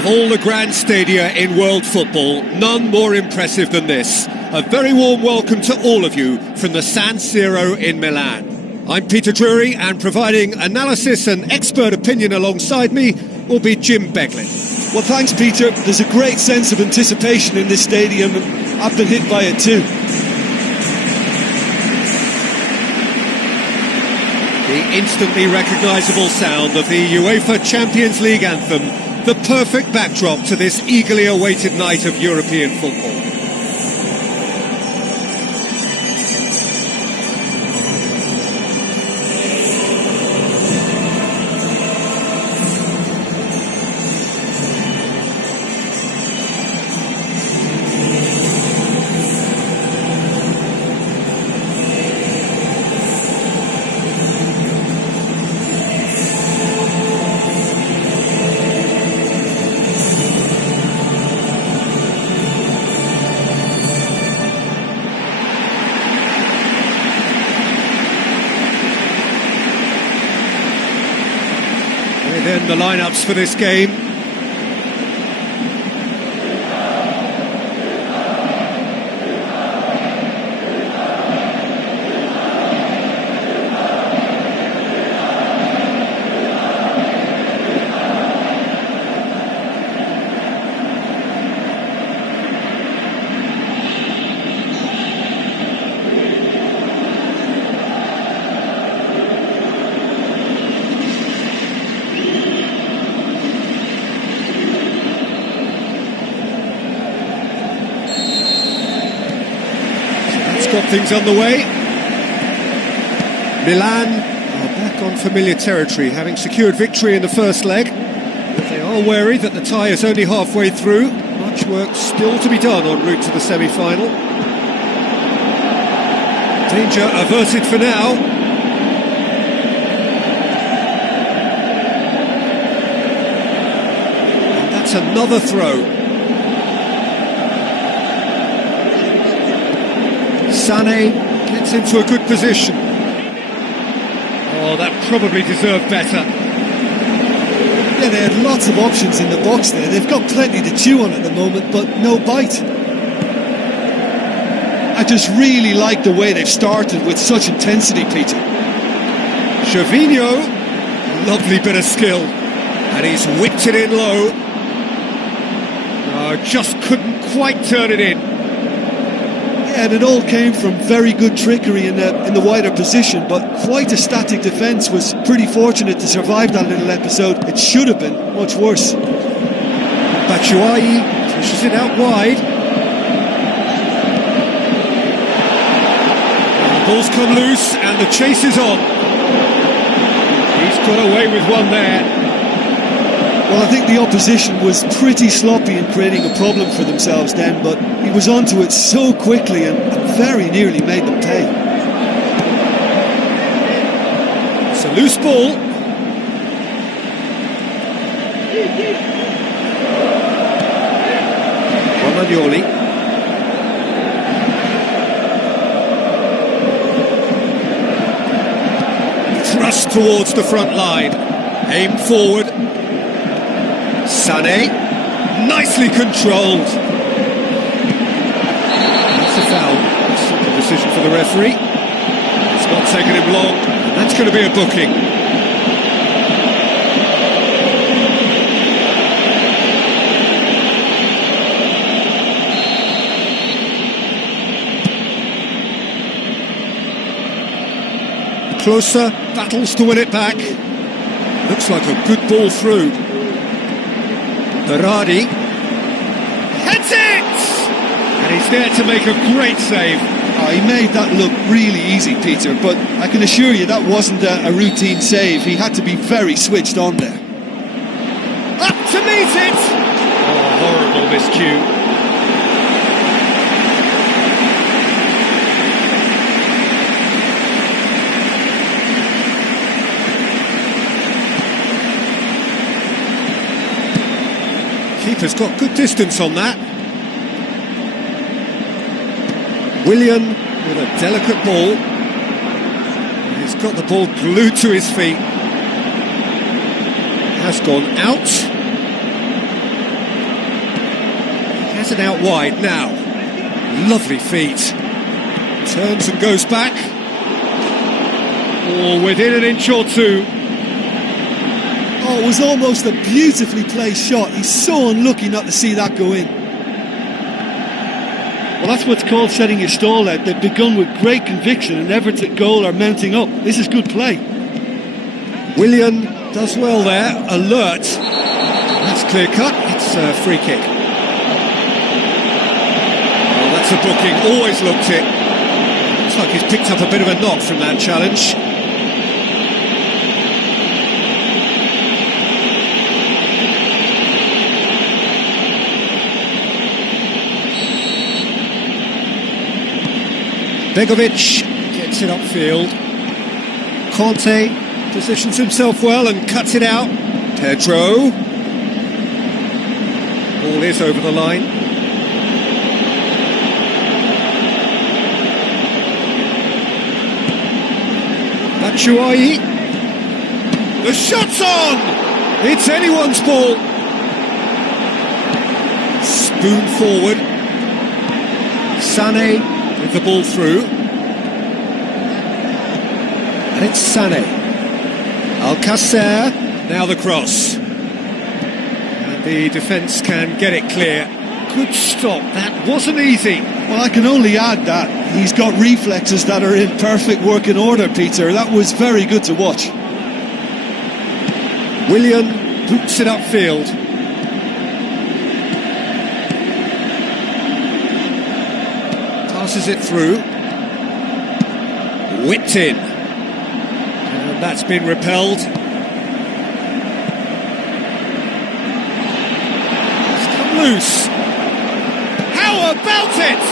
Of all the grand stadia in world football, none more impressive than this. A very warm welcome to all of you from the San Siro in Milan. I'm Peter Drury, and providing analysis and expert opinion alongside me will be Jim Beglin. Well, thanks, Peter. There's a great sense of anticipation in this stadium, and I've been hit by it too. The instantly recognisable sound of the UEFA Champions League anthem, the perfect backdrop to this eagerly awaited night of European football. Then the lineups for this game. Got things on the way. Milan are back on familiar territory, having secured victory in the first leg. But they are wary that the tie is only halfway through. Much work still to be done en route to the semi-final. Danger averted for now. And that's another throw. Sané gets into a good position. Oh, that probably deserved better. Yeah, they had lots of options in the box there. They've got plenty to chew on at the moment, but no bite. I just really like the way they've started with such intensity, Peter. Gervinho, lovely bit of skill. And he's whipped it in low. Oh, just couldn't quite turn it in. Yeah, and it all came from very good trickery in the wider position, but quite a static defence. Was pretty fortunate to survive that little episode. It should have been much worse. Batshuayi pushes it out wide. The ball's come loose and the chase is on. He's got away with one there. Well, I think the opposition was pretty sloppy in creating a problem for themselves then, but he was onto it so quickly and very nearly made them pay. It's a loose ball. Romagnoli. Thrust towards the front line. Aim forward. Sané, nicely controlled. That's a foul. Simple decision for the referee. It's not taken him long, and that's going to be a booking. Closer, battles to win it back. Looks like a good ball through. Berardi heads it! And he's there to make a great save. Oh, he made that look really easy, Peter, but I can assure you that wasn't a routine save. He had to be very switched on there. Up to meet it! Oh, horrible miscue. Keeper's got good distance on that. Willian with a delicate ball. He's got the ball glued to his feet. Has gone out. Cuts it out wide now. Lovely feet. Turns and goes back. Oh, within an inch or two. Oh, it was almost a beautifully placed shot. He's so unlucky not to see that go in. Well, that's what's called setting your stall out. They've begun with great conviction and efforts at goal are mounting up. This is good play. Willian does well there, alert. That's clear cut, it's a free kick. Oh, that's a booking, always looked it. Looks like he's picked up a bit of a knock from that challenge. Begovic gets it upfield. Conte positions himself well and cuts it out. Pedro. Ball is over the line. Batshuayi. The shot's on! It's anyone's ball. Spoon forward. Sané with the ball through. And it's Sané. Alcacer, now the cross. And the defence can get it clear. Good stop, that wasn't easy. Well, I can only add that he's got reflexes that are in perfect working order, Peter. That was very good to watch. Willian boots it upfield. Passes it through. Whipped in. And that's been repelled. It's come loose. How about it?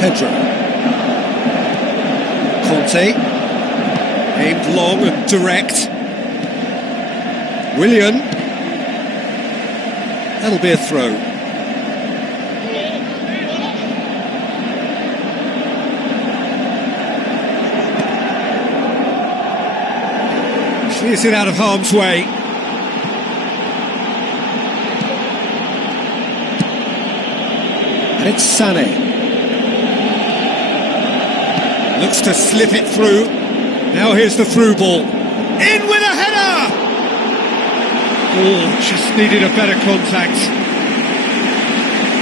Pedro. Conte. Aimed long and direct. Willian. That'll be a throw. Clears it out of harm's way. And it's Sané. Looks to slip it through. Now here's the through ball. In with a header! Oh, just needed a better contact.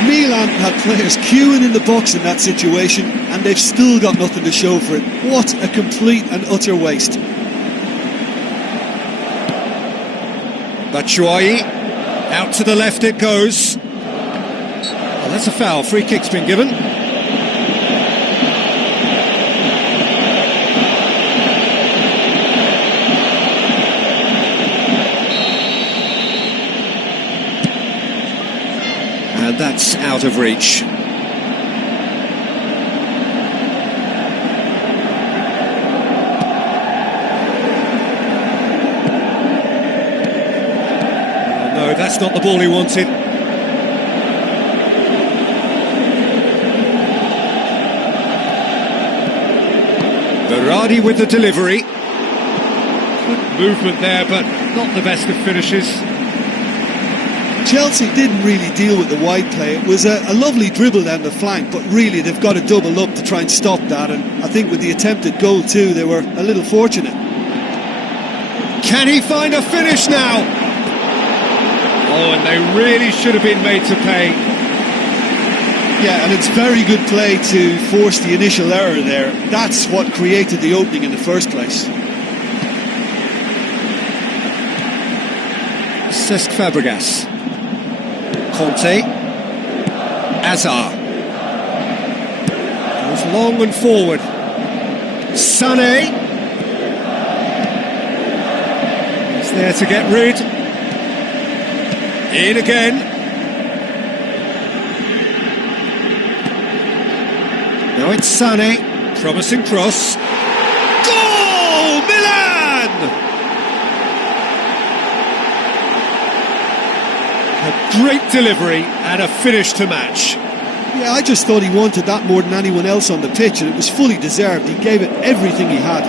Milan had players queuing in the box in that situation, and they've still got nothing to show for it. What a complete and utter waste. Batshuayi, out to the left it goes. Well, that's a foul, free kick's been given. And that's out of reach. That's not the ball he wanted. Berardi with the delivery. Good movement there, but not the best of finishes. Chelsea didn't really deal with the wide play. It was a lovely dribble down the flank, but really they've got to double up to try and stop that, and I think with the attempted goal too, they were a little fortunate. Can he find a finish now? Oh, and they really should have been made to pay. Yeah, and it's very good play to force the initial error there. That's what created the opening in the first place. Cesc Fabregas. Conte. Azar. Goes long and forward. Sané. He's there to get rid. In again. Now it's Sané. Promising cross. Goal! Milan! A great delivery and a finish to match. Yeah, I just thought he wanted that more than anyone else on the pitch, and it was fully deserved. He gave it everything he had.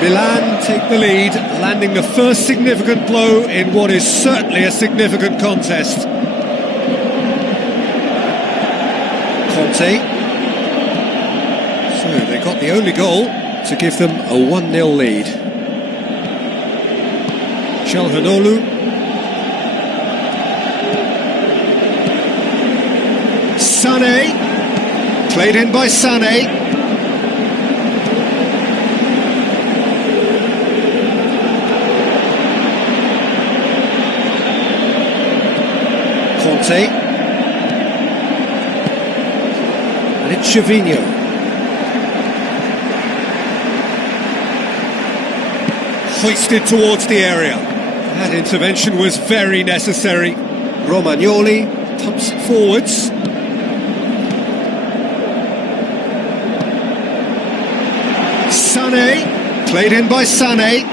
Milan take the lead, landing the first significant blow in what is certainly a significant contest. Conte. So they got the only goal to give them a 1-0 lead. Calhanoglu. Sané. Played in by Sané. Conte. And it's Gervinho. Hoisted towards the area. That intervention was very necessary. Romagnoli pumps it forwards. Sané. Played in by Sané.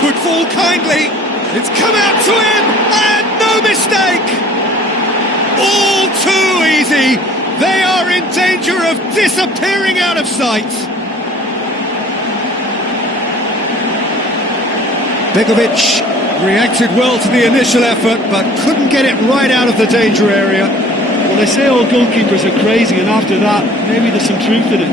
Could fall kindly. It's come out to him. And no mistake! All too easy! They are in danger of disappearing out of sight! Begovic reacted well to the initial effort, but couldn't get it right out of the danger area. Well, they say all goalkeepers are crazy, and after that, maybe there's some truth in it.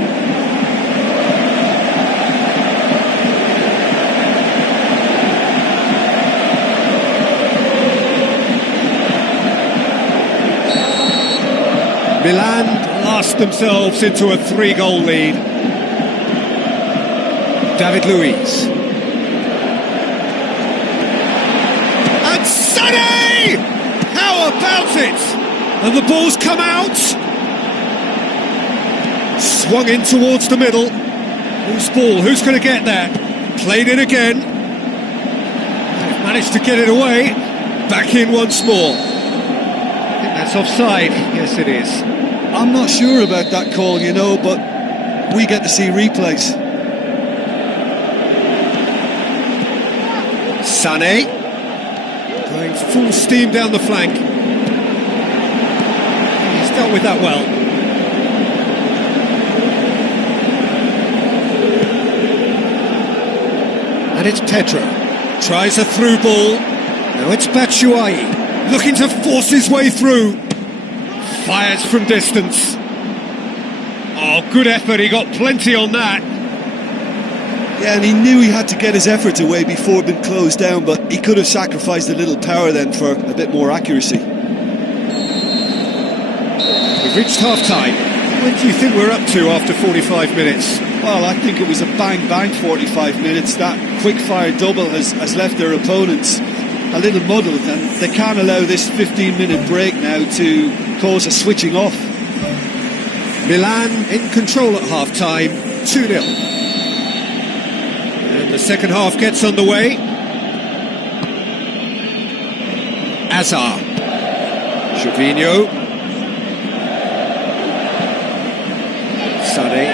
Milan blast themselves into a 3-goal lead. David Luiz. And Sané! How about it? And the ball's come out. Swung in towards the middle. Whose ball? Who's going to get that? Played in again. They've managed to get it away. Back in once more. I think that's offside. Yes, it is. I'm not sure about that call, you know, but we get to see replays. Sané going full steam down the flank. He's dealt with that well. And it's Pedro. Tries a through ball. Now it's Batshuayi. Looking to force his way through. Fires from distance. Oh, good effort, he got plenty on that. Yeah, and he knew he had to get his efforts away before being closed down, but he could have sacrificed a little power then for a bit more accuracy. We've reached half-time. What do you think we're up to after 45 minutes? Well, I think it was a bang-bang 45 minutes. That quick-fire double has left their opponents a little muddled, and they can't allow this 15-minute break now to cause a switching off. Milan in control at half-time, 2-0. And the second half gets underway. Azar. Gervinho. Sané.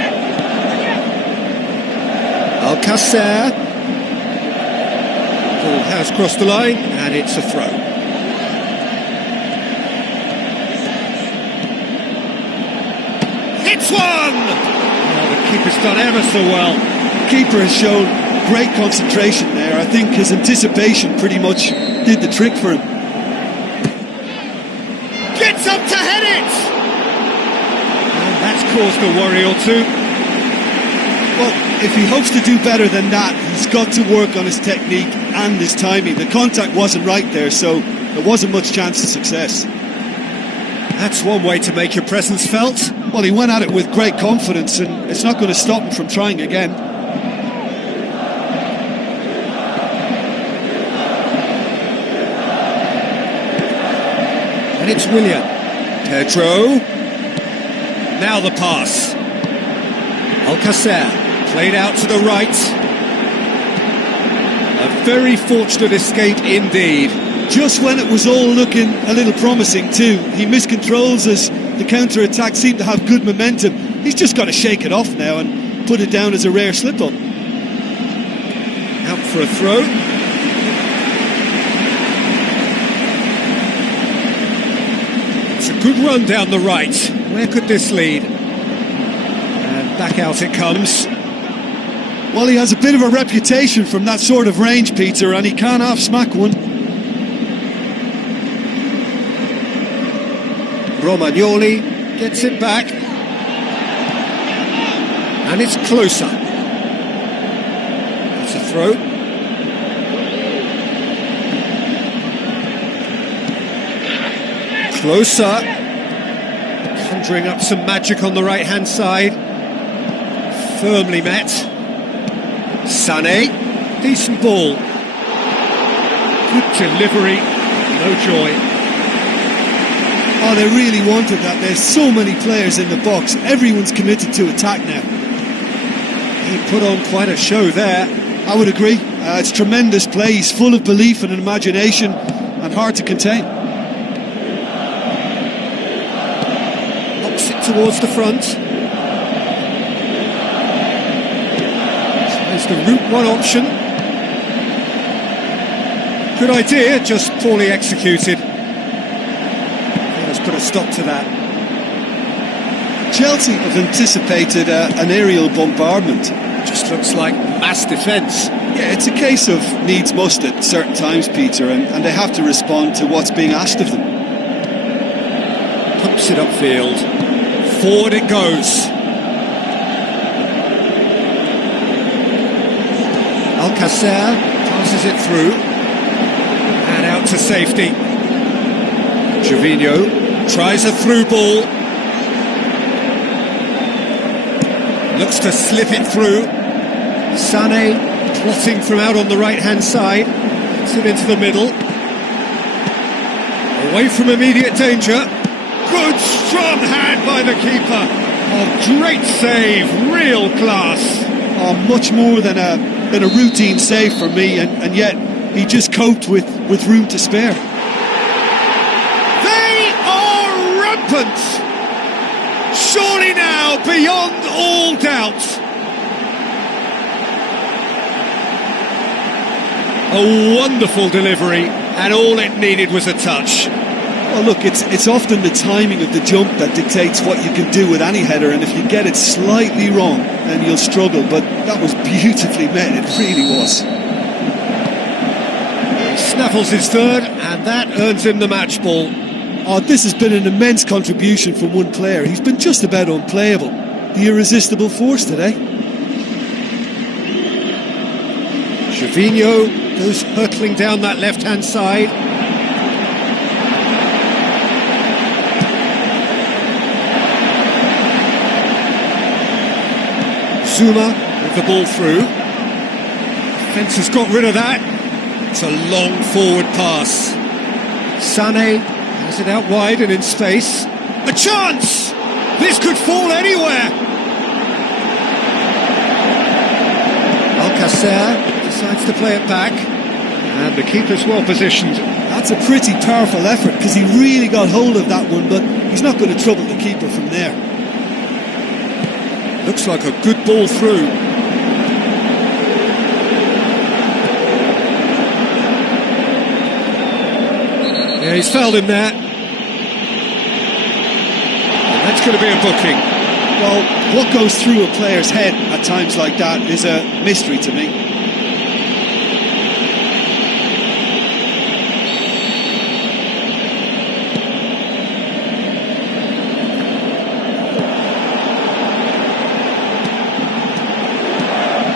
Alcacer. Ball has crossed the line, and it's a throw. Hits one! Oh, the keeper's done ever so well. The keeper has shown great concentration there. I think his anticipation pretty much did the trick for him. Gets up to head it! And that's caused a worry or two. Well, if he hopes to do better than that, he's got to work on his technique and his timing. The contact wasn't right there, so there wasn't much chance of success. That's one way to make your presence felt. Well, he went at it with great confidence, and it's not going to stop him from trying again. And it's Willian. Pedro. Now the pass. Alcacer. Played out to the right. A very fortunate escape indeed. Just when it was all looking a little promising too. He miscontrols as the counter-attack seemed to have good momentum. He's just got to shake it off now and put it down as a rare slip-up. Out for a throw. It's a good run down the right. Where could this lead? And back out it comes. Well, he has a bit of a reputation from that sort of range, Peter, and he can't half-smack one. Romagnoli gets it back. And it's closer. It's a throw. Closer. Conjuring up some magic on the right-hand side. Firmly met. Sané. Decent ball. Good delivery. No joy. Oh, they really wanted that. There's so many players in the box. Everyone's committed to attack now. He put on quite a show there. I would agree. It's tremendous play. He's full of belief and imagination and hard to contain. Knocks it towards the front. Tries the route one option. Good idea, just poorly executed. Let's put a stop to that. Chelsea have anticipated an aerial bombardment. Just looks like mass defence. Yeah, it's a case of needs must at certain times, Peter, and they have to respond to what's being asked of them. Pumps it upfield. Forward it goes. Alcacer passes it through. And out to safety. Gervinho tries a through ball. Looks to slip it through. Sané plotting from out on the right-hand side. Puts it into the middle. Away from immediate danger. Good strong hand by the keeper. Oh, great save, real class. Oh, much more than a routine save for me, and yet he just coped with room to spare. They are rampant. Surely now, beyond all doubt. A wonderful delivery, and all it needed was a touch. Well, look, it's often the timing of the jump that dictates what you can do with any header, and if you get it slightly wrong, then you'll struggle, but that was beautifully met, it really was. He snaffles his third, and that earns him the match ball. Oh, this has been an immense contribution from one player. He's been just about unplayable. The irresistible force today. Gervinho goes hurtling down that left-hand side. Zuma with the ball through. Defence has got rid of that. It's a long forward pass. Sané has it out wide and in space. A chance! This could fall anywhere! Alcacer decides to play it back. And the keeper's well positioned. That's a pretty powerful effort, because he really got hold of that one, but he's not going to trouble the keeper from there. Looks like a good ball through. Yeah, he's fouled him there. And that's going to be a booking. Well, what goes through a player's head at times like that is a mystery to me.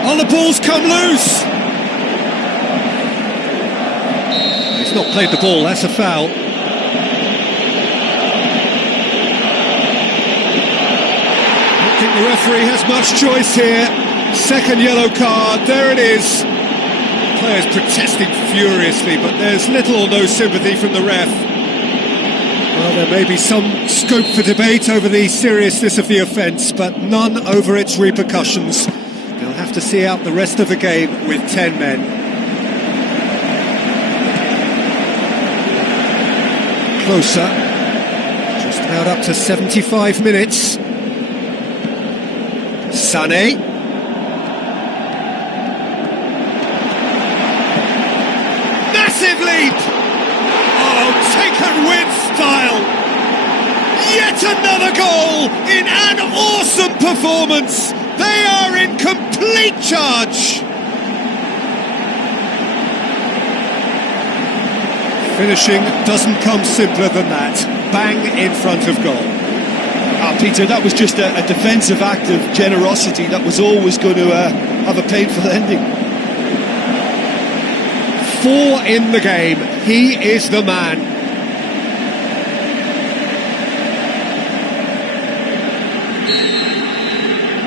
Oh, the ball's come loose! He's not played the ball, that's a foul. I don't think the referee has much choice here. Second yellow card, there it is. Players protesting furiously, but there's little or no sympathy from the ref. Well, there may be some scope for debate over the seriousness of the offence, but none over its repercussions. They'll have to see out the rest of the game with 10 men. Closer. Just about up to 75 minutes. Sané. Massive leap! Oh, taken with style! Yet another goal in an awesome performance! They are in complete charge. Finishing doesn't come simpler than that. Bang in front of goal. Peter, that was just a defensive act of generosity that was always going to have a painful ending. 4 in the game. He is the man.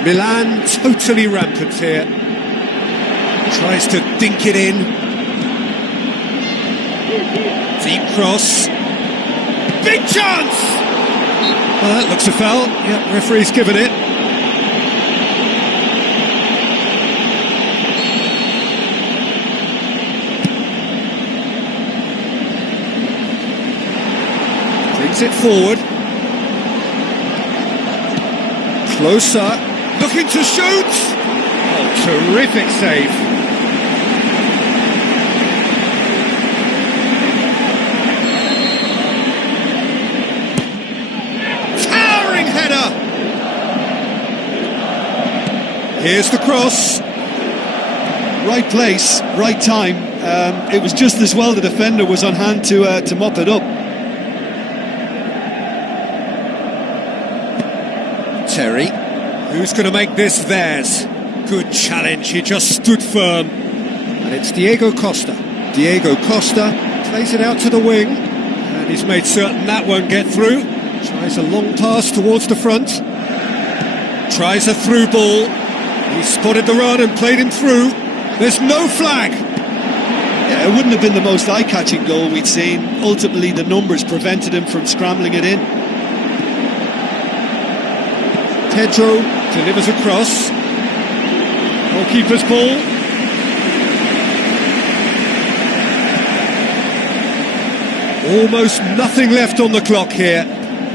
Milan totally rampant here. Tries to dink it in. Deep cross. Big chance! Well, that looks a foul. Yep, referee's given it. Brings it forward. Closer. Looking to shoot! Oh, terrific save. Here's the cross. Right place, right time. It was just as well the defender was on hand to mop it up. Terry, who's going to make this theirs? Good challenge, he just stood firm. And it's Diego Costa. Diego Costa plays it out to the wing. And he's made certain that won't get through. Tries a long pass towards the front. Tries a through ball. He spotted the run and played him through. There's no flag. Yeah, it wouldn't have been the most eye-catching goal we'd seen. Ultimately, the numbers prevented him from scrambling it in. Pedro delivers across. Goalkeeper's ball. Almost nothing left on the clock here.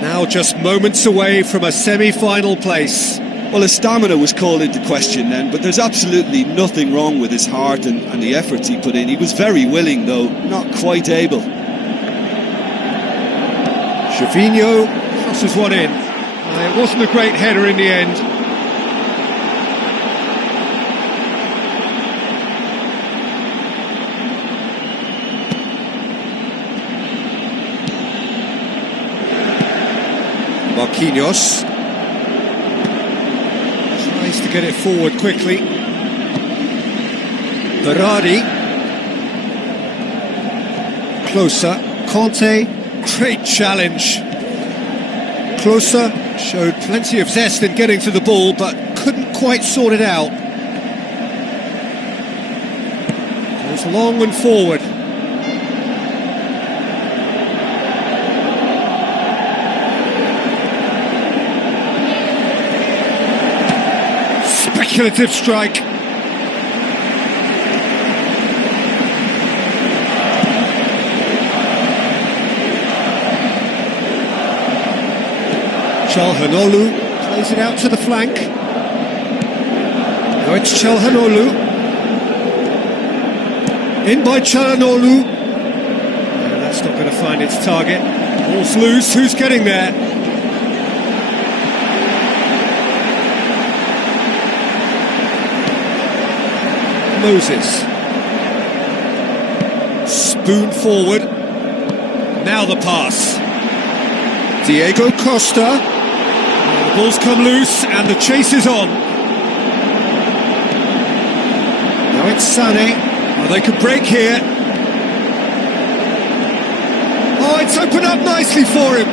Now just moments away from a semi-final place. Well, his stamina was called into question then, but there's absolutely nothing wrong with his heart and the efforts he put in. He was very willing, though, not quite able. Gervinho crosses one in. It wasn't a great header in the end. Marquinhos tries to get it forward quickly. Berardi. Closer. Conte. Great challenge. Closer showed plenty of zest in getting to the ball, but couldn't quite sort it out. Goes long and forward. Speculative strike. Çalhanoğlu plays it out to the flank. Now it's Çalhanoğlu. In by Çalhanoğlu. That's not going to find its target. Ball's loose. Who's getting there? Moses. Spoon forward. Now the pass. Diego Costa. The ball's come loose and the chase is on. Now it's Sané. Oh, they could break here. Oh, it's opened up nicely for him.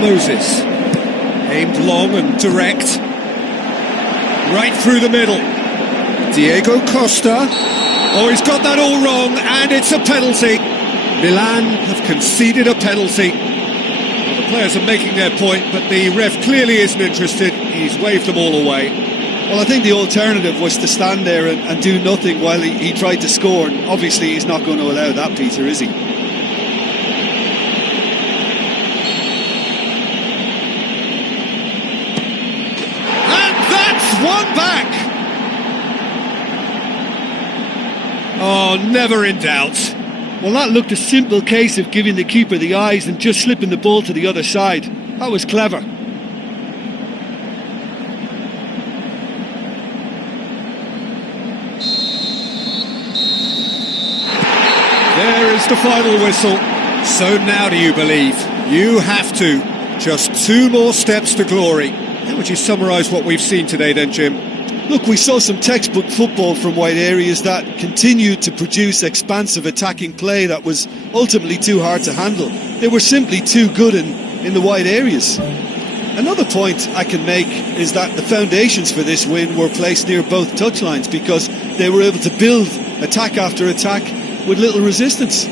Moses. Aimed long and direct. Right through the middle. Diego Costa. Oh, he's got that all wrong, and it's a penalty. Milan have conceded a penalty. Well, the players are making their point, but the ref clearly isn't interested. He's waved them all away. Well, I think the alternative was to stand there and do nothing while he tried to score. And obviously, he's not going to allow that, Peter, is he? And that's one back. Oh, never in doubt. Well, that looked a simple case of giving the keeper the eyes and just slipping the ball to the other side. That was clever. That's the final whistle. So now do you believe? You have to. Just 2 more steps to glory. How would you summarise what we've seen today then, Jim? Look, we saw some textbook football from wide areas that continued to produce expansive attacking play that was ultimately too hard to handle. They were simply too good in the wide areas. Another point I can make is that the foundations for this win were placed near both touchlines because they were able to build attack after attack with little resistance.